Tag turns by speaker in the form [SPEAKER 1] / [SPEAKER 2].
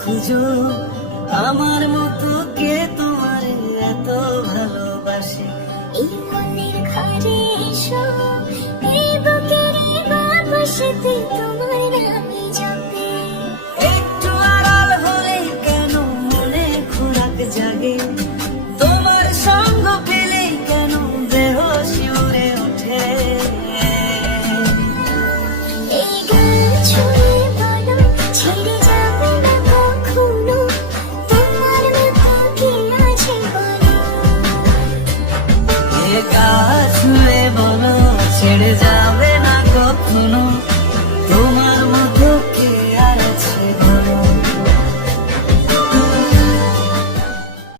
[SPEAKER 1] খুঁজো। আমার মতো কে তোমার এত ভালোবাসে?
[SPEAKER 2] এই মনের ঘরে এসো, এই বুকের বাবাসতে তুমি গাছ বলো।